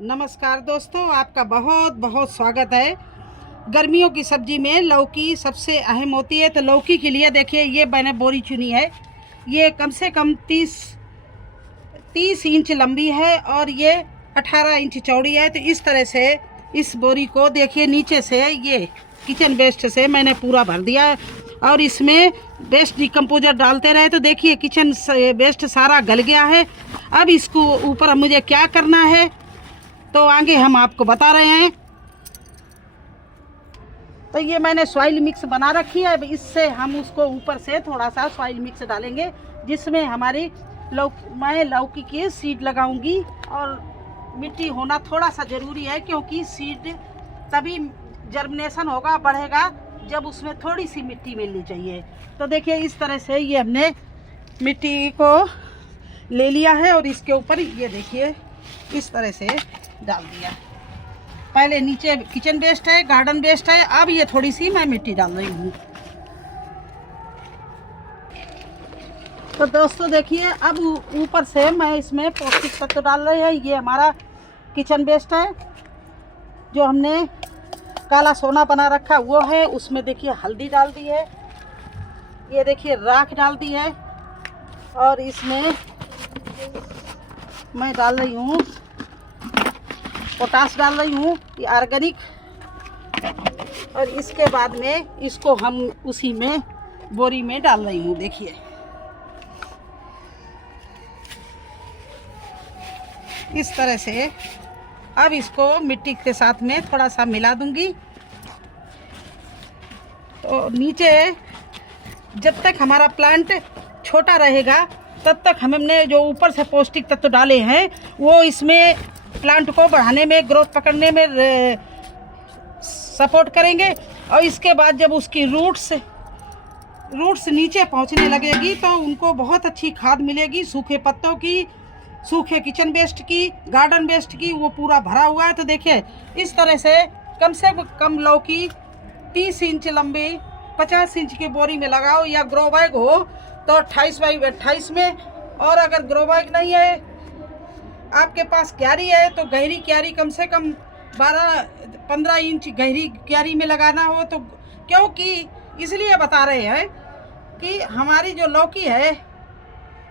नमस्कार दोस्तों, आपका बहुत बहुत स्वागत है। गर्मियों की सब्जी में लौकी सबसे अहम होती है। तो लौकी के लिए देखिए, ये मैंने बोरी चुनी है। ये कम से कम 30 इंच लंबी है और ये 18 इंच चौड़ी है। तो इस तरह से इस बोरी को देखिए, नीचे से ये किचन वेस्ट से मैंने पूरा भर दिया है और इसमें वेस्ट डिकम्पोजर डालते रहे। तो देखिए किचन वेस्ट सारा गल गया है। अब इसको ऊपर मुझे क्या करना है तो आगे हम आपको बता रहे हैं। तो ये मैंने सॉइल मिक्स बना रखी है। अब इससे हम उसको ऊपर से थोड़ा सा सॉइल मिक्स डालेंगे, जिसमें हमारी मैं लौकी की सीड लगाऊंगी। और मिट्टी होना थोड़ा सा ज़रूरी है, क्योंकि सीड तभी जर्मिनेशन होगा, बढ़ेगा, जब उसमें थोड़ी सी मिट्टी मिलनी चाहिए। तो देखिए इस तरह से ये हमने मिट्टी को ले लिया है और इसके ऊपर ये देखिए इस तरह से डाल दिया। पहले नीचे किचन वेस्ट है, गार्डन वेस्ट है, अब ये थोड़ी सी मैं मिट्टी डाल रही हूँ। तो दोस्तों देखिए, अब ऊपर से मैं इसमें पौष्टिक तत्व डाल रही है। ये हमारा किचन वेस्ट है जो हमने काला सोना बना रखा वो है। उसमें देखिए हल्दी डाल दी है, ये देखिए राख डाल दी है, और इसमें मैं डाल रही हूँ पोटास डाल रही हूँ, ये ऑर्गेनिक। और इसके बाद में इसको हम उसी में बोरी में डाल रही हूँ। देखिए इस तरह से अब इसको मिट्टी के साथ में थोड़ा सा मिला दूंगी। तो नीचे जब तक हमारा प्लांट छोटा रहेगा तब तक हमने जो ऊपर से पौष्टिक तत्व डाले हैं वो इसमें प्लांट को बढ़ाने में, ग्रोथ पकड़ने में सपोर्ट करेंगे। और इसके बाद जब उसकी रूट्स नीचे पहुंचने लगेगी तो उनको बहुत अच्छी खाद मिलेगी, सूखे पत्तों की, सूखे किचन वेस्ट की, गार्डन वेस्ट की, वो पूरा भरा हुआ है। तो देखिए इस तरह से कम लौकी 30 इंच लंबी 50 इंच की बोरी में लगाओ, या ग्रो बैग हो तो 28 बाई 28 में। और अगर ग्रो बैग नहीं है, आपके पास क्यारी है, तो गहरी क्यारी कम से कम 12-15 इंच गहरी क्यारी में लगाना हो। तो क्योंकि इसलिए बता रहे हैं कि हमारी जो लौकी है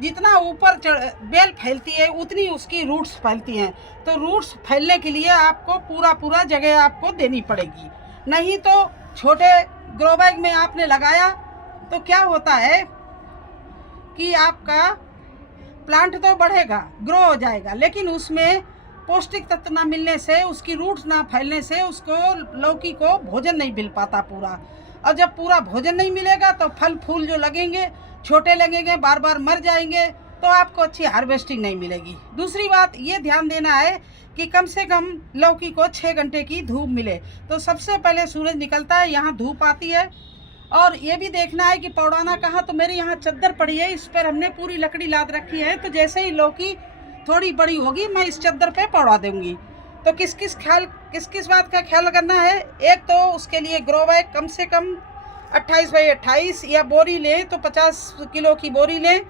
जितना ऊपर बेल फैलती है उतनी उसकी रूट्स फैलती हैं। तो रूट्स फैलने के लिए आपको पूरा जगह आपको देनी पड़ेगी। नहीं तो छोटे ग्रो बैग में आपने लगाया तो क्या होता है कि आपका प्लांट तो बढ़ेगा, ग्रो हो जाएगा, लेकिन उसमें पौष्टिक तत्व ना मिलने से, उसकी रूट्स ना फैलने से उसको, लौकी को भोजन नहीं मिल पाता पूरा। और जब पूरा भोजन नहीं मिलेगा तो फल फूल जो लगेंगे छोटे लगेंगे, बार बार मर जाएंगे, तो आपको अच्छी हार्वेस्टिंग नहीं मिलेगी। दूसरी बात ये ध्यान देना है कि कम से कम लौकी को 6 घंटे की धूप मिले। तो सबसे पहले सूरज निकलता है, यहाँ धूप आती है। और ये भी देखना है कि पौड़ाना कहाँ। तो मेरे यहाँ चद्दर पड़ी है, इस पर हमने पूरी लकड़ी लाद रखी है। तो जैसे ही लौकी थोड़ी बड़ी होगी मैं इस चद्दर पे पौड़ा दूंगी। तो किस किस बात का ख्याल करना है। एक तो उसके लिए ग्रो बैग कम से कम 28 बाई 28 या बोरी लें तो 50 किलो की बोरी लें,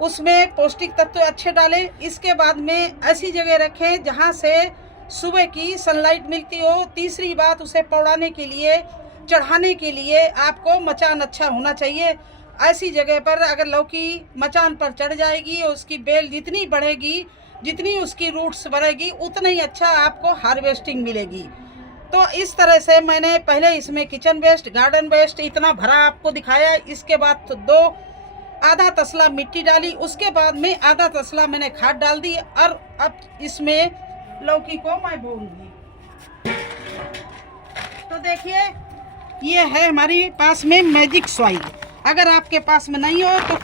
उसमें पौष्टिक तत्व अच्छे डालें। इसके बाद में ऐसी जगह रखें जहाँ से सुबह की सनलाइट मिलती हो। तीसरी बात, उसे पौड़ाने के लिए, चढ़ाने के लिए आपको मचान अच्छा होना चाहिए। ऐसी जगह पर अगर लौकी मचान पर चढ़ जाएगी और उसकी बेल जितनी बढ़ेगी, जितनी उसकी रूट्स बढ़ेगी, उतना ही अच्छा आपको हार्वेस्टिंग मिलेगी। तो इस तरह से मैंने पहले इसमें किचन वेस्ट, गार्डन वेस्ट इतना भरा आपको दिखाया। इसके बाद तो आधा तसला मिट्टी डाली, उसके बाद में आधा तसला मैंने खाद डाल दी। और अब इसमें लौकी को मैं बोऊंगी। तो देखिए ये है हमारी पास में मैजिक सॉइल। अगर आपके पास में नहीं हो तो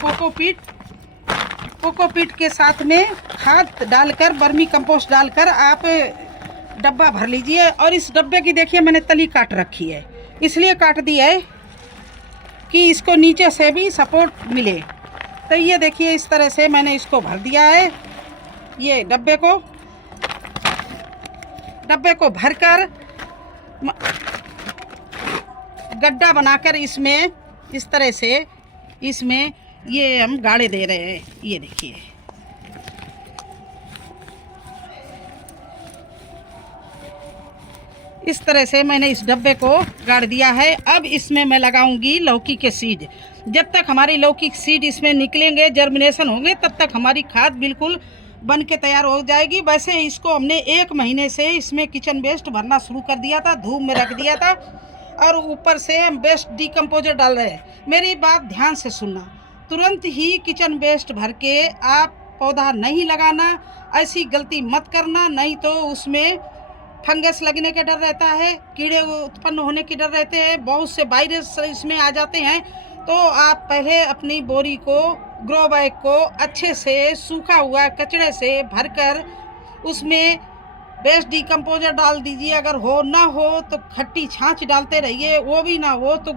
कोकोपीट के साथ में खाद डालकर, वर्मी कंपोस्ट डालकर आप डब्बा भर लीजिए। और इस डब्बे की देखिए मैंने तली काट रखी है, इसलिए काट दी है कि इसको नीचे से भी सपोर्ट मिले। तो ये देखिए इस तरह से मैंने इसको भर दिया है। ये डब्बे को भरकर गड्ढा बनाकर इसमें इस तरह से इसमें ये हम गाड़े दे रहे हैं। ये देखिए इस तरह से मैंने इस डब्बे को गाड़ दिया है। अब इसमें मैं लगाऊंगी लौकी के सीड। जब तक हमारी लौकी के सीड इसमें निकलेंगे, जर्मिनेशन होंगे, तब तक हमारी खाद बिल्कुल बन के तैयार हो जाएगी। वैसे इसको हमने 1 महीने से इसमें किचन वेस्ट भरना शुरू कर दिया था, धूप में रख दिया था, और ऊपर से हम वेस्ट डिकम्पोजर डाल रहे हैं। मेरी बात ध्यान से सुनना, तुरंत ही किचन वेस्ट भर के आप पौधा नहीं लगाना, ऐसी गलती मत करना, नहीं तो उसमें फंगस लगने का डर रहता है, कीड़े उत्पन्न होने के डर रहते हैं, बहुत से वायरस इसमें आ जाते हैं। तो आप पहले अपनी बोरी को, ग्रो बैग को अच्छे से सूखा हुआ कचड़े से भरकर उसमें वेस्ट डिकम्पोजर डाल दीजिए। अगर हो ना हो तो खट्टी छाछ डालते रहिए, वो भी ना हो तो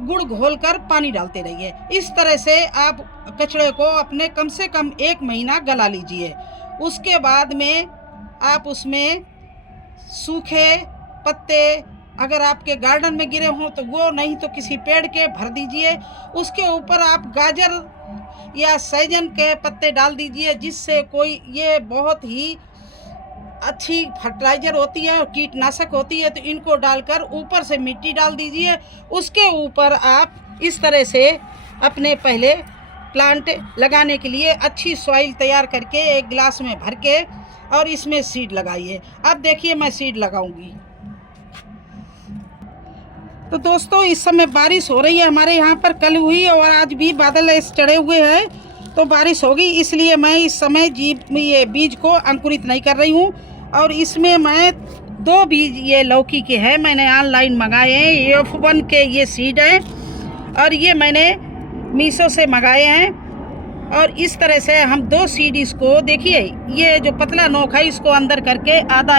गुड़ घोलकर पानी डालते रहिए। इस तरह से आप कचड़े को अपने कम से कम 1 महीना गला लीजिए। उसके बाद में आप उसमें सूखे पत्ते अगर आपके गार्डन में गिरे हों तो वो, नहीं तो किसी पेड़ के भर दीजिए। उसके ऊपर आप गाजर या सहजन के पत्ते डाल दीजिए, जिससे कोई, ये बहुत ही अच्छी फर्टिलाइज़र होती है और कीटनाशक होती है, तो इनको डालकर ऊपर से मिट्टी डाल दीजिए। उसके ऊपर आप इस तरह से अपने पहले प्लांट लगाने के लिए अच्छी सॉइल तैयार करके 1 गिलास में भर के और इसमें सीड लगाइए। अब देखिए मैं सीड लगाऊंगी। तो दोस्तों इस समय बारिश हो रही है हमारे यहाँ पर, कल हुई और आज भी बादल ऐसे चढ़े हुए हैं, तो बारिश होगी, इसलिए मैं इस समय ये बीज को अंकुरित नहीं कर रही हूँ। और इसमें मैं 2 बीज ये लौकी के हैं, मैंने ऑनलाइन मंगाए हैं। F1 के ये सीड हैं और ये मैंने मीशो से मंगाए हैं। और इस तरह से हम 2 सीड, इसको देखिए, ये जो पतला नोक है इसको अंदर करके आधा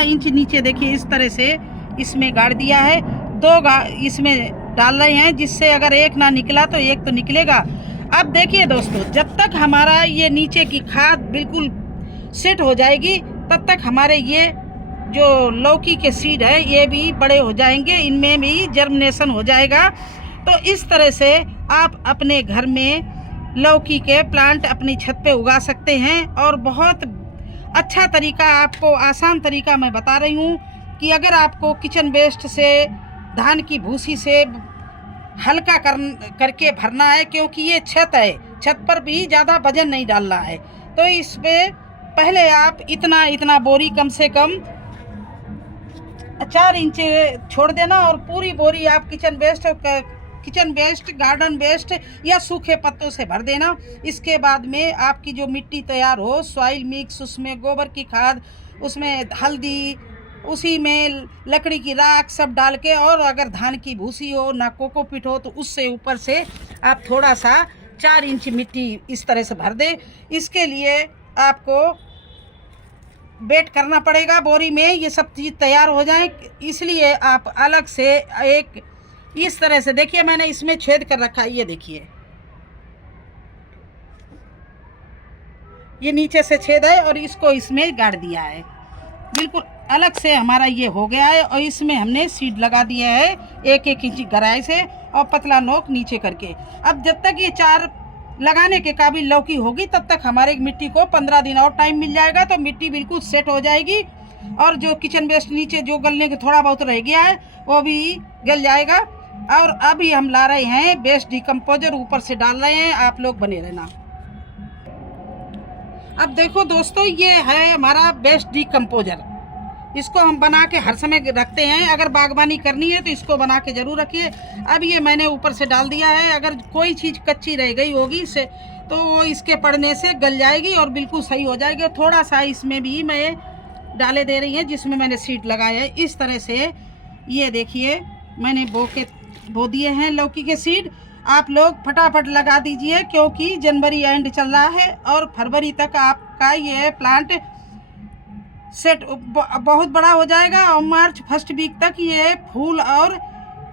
इंच नीचे देखिए इस तरह से इसमें गाड़ दिया है। 2 इसमें डाल रहे हैं, जिससे अगर एक ना निकला तो एक तो निकलेगा। अब देखिए दोस्तों, जब तक हमारा ये नीचे की खाद बिल्कुल सेट हो जाएगी, तब तक हमारे ये जो लौकी के सीड है ये भी बड़े हो जाएंगे, इनमें भी जर्मिनेशन हो जाएगा। तो इस तरह से आप अपने घर में लौकी के प्लांट अपनी छत पे उगा सकते हैं। और बहुत अच्छा तरीका, आपको आसान तरीका मैं बता रही हूँ कि अगर आपको किचन वेस्ट से, धान की भूसी से हल्का करके भरना है, क्योंकि ये छत है, छत पर भी ज़्यादा वजन नहीं डालना है, तो इसमें पहले आप इतना बोरी कम से कम 4 इंच छोड़ देना और पूरी बोरी आप किचन वेस्ट, गार्डन वेस्ट या सूखे पत्तों से भर देना। इसके बाद में आपकी जो मिट्टी तैयार हो, सॉइल मिक्स, उसमें गोबर की खाद, उसमें हल्दी, उसी में लकड़ी की राख सब डाल के, और अगर धान की भूसी हो ना कोकोपीट हो तो उससे ऊपर से आप थोड़ा सा 4 इंच मिट्टी इस तरह से भर दें। इसके लिए आपको वेट करना पड़ेगा बोरी में ये सब चीज़ तैयार हो जाए, इसलिए आप अलग से एक इस तरह से, देखिए मैंने इसमें छेद कर रखा है, ये देखिए ये नीचे से छेद है और इसको इसमें गाड़ दिया है। बिल्कुल अलग से हमारा ये हो गया है। और इसमें हमने सीड लगा दिया है 1-1 इंच गहराई से और पतला नोक नीचे करके। अब जब तक ये 4 लगाने के काबिल लौकी होगी, तब तक हमारे मिट्टी को 15 दिन और टाइम मिल जाएगा, तो मिट्टी बिल्कुल सेट हो जाएगी। और जो किचन वेस्ट नीचे जो गलने के थोड़ा बहुत रह गया है वो भी गल जाएगा। और अभी हम ला रहे हैं वेस्ट डिकम्पोजर, ऊपर से डाल रहे हैं, आप लोग बने रहना। अब देखो दोस्तों, ये है हमारा वेस्ट डिकम्पोजर, इसको हम बना के हर समय रखते हैं। अगर बागवानी करनी है तो इसको बना के ज़रूर रखिए। अब ये मैंने ऊपर से डाल दिया है, अगर कोई चीज़ कच्ची रह गई होगी से तो वो इसके पड़ने से गल जाएगी और बिल्कुल सही हो जाएगी। थोड़ा सा इसमें भी मैं डाले दे रही है जिसमें मैंने सीड लगाया है। इस तरह से ये देखिए मैंने बो दिए हैं लौकी के सीड। आप लोग फटाफट लगा दीजिए, क्योंकि जनवरी एंड चल रहा है और फरवरी तक आपका ये प्लांट सेट बहुत बड़ा हो जाएगा और मार्च फर्स्ट वीक तक ये फूल और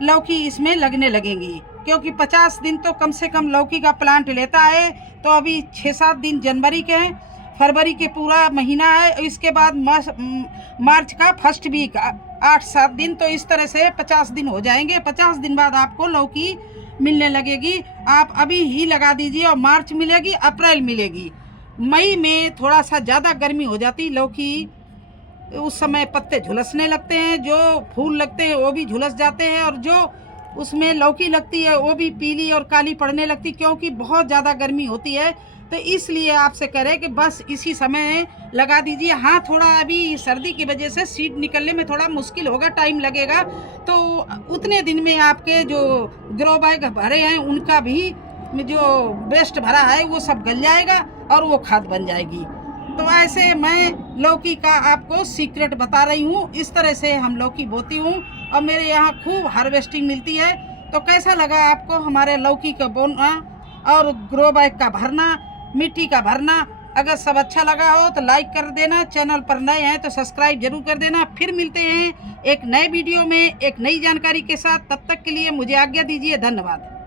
लौकी इसमें लगने लगेंगी। क्योंकि 50 दिन तो कम से कम लौकी का प्लांट लेता है, तो अभी 6-7 दिन जनवरी के हैं, फरवरी के पूरा महीना है, इसके बाद मार्च का फर्स्ट वीक 8-7 दिन, तो इस तरह से 50 दिन हो जाएंगे। 50 दिन बाद आपको लौकी मिलने लगेगी। आप अभी ही लगा दीजिए और मार्च मिलेगी, अप्रैल मिलेगी। मई में थोड़ा सा ज़्यादा गर्मी हो जाती, लौकी उस समय पत्ते झुलसने लगते हैं, जो फूल लगते हैं वो भी झुलस जाते हैं, और जो उसमें लौकी लगती है वो भी पीली और काली पड़ने लगती, क्योंकि बहुत ज़्यादा गर्मी होती है। तो इसलिए आपसे कह रहे हैं कि बस इसी समय लगा दीजिए। हाँ, थोड़ा अभी सर्दी की वजह से सीड निकलने में थोड़ा मुश्किल होगा, टाइम लगेगा, तो उतने दिन में आपके जो ग्रो बैग भरे हैं उनका भी जो वेस्ट भरा है वो सब गल जाएगा और वो खाद बन जाएगी। तो ऐसे मैं लौकी का आपको सीक्रेट बता रही हूँ। इस तरह से हम लौकी बोती हूँ और मेरे यहाँ खूब हार्वेस्टिंग मिलती है। तो कैसा लगा आपको हमारे लौकी का बोना और ग्रो बैग का भरना, मिट्टी का भरना? अगर सब अच्छा लगा हो तो लाइक कर देना, चैनल पर नए हैं तो सब्सक्राइब जरूर कर देना। फिर मिलते हैं एक नए वीडियो में एक नई जानकारी के साथ। तब तक के लिए मुझे आज्ञा दीजिए। धन्यवाद।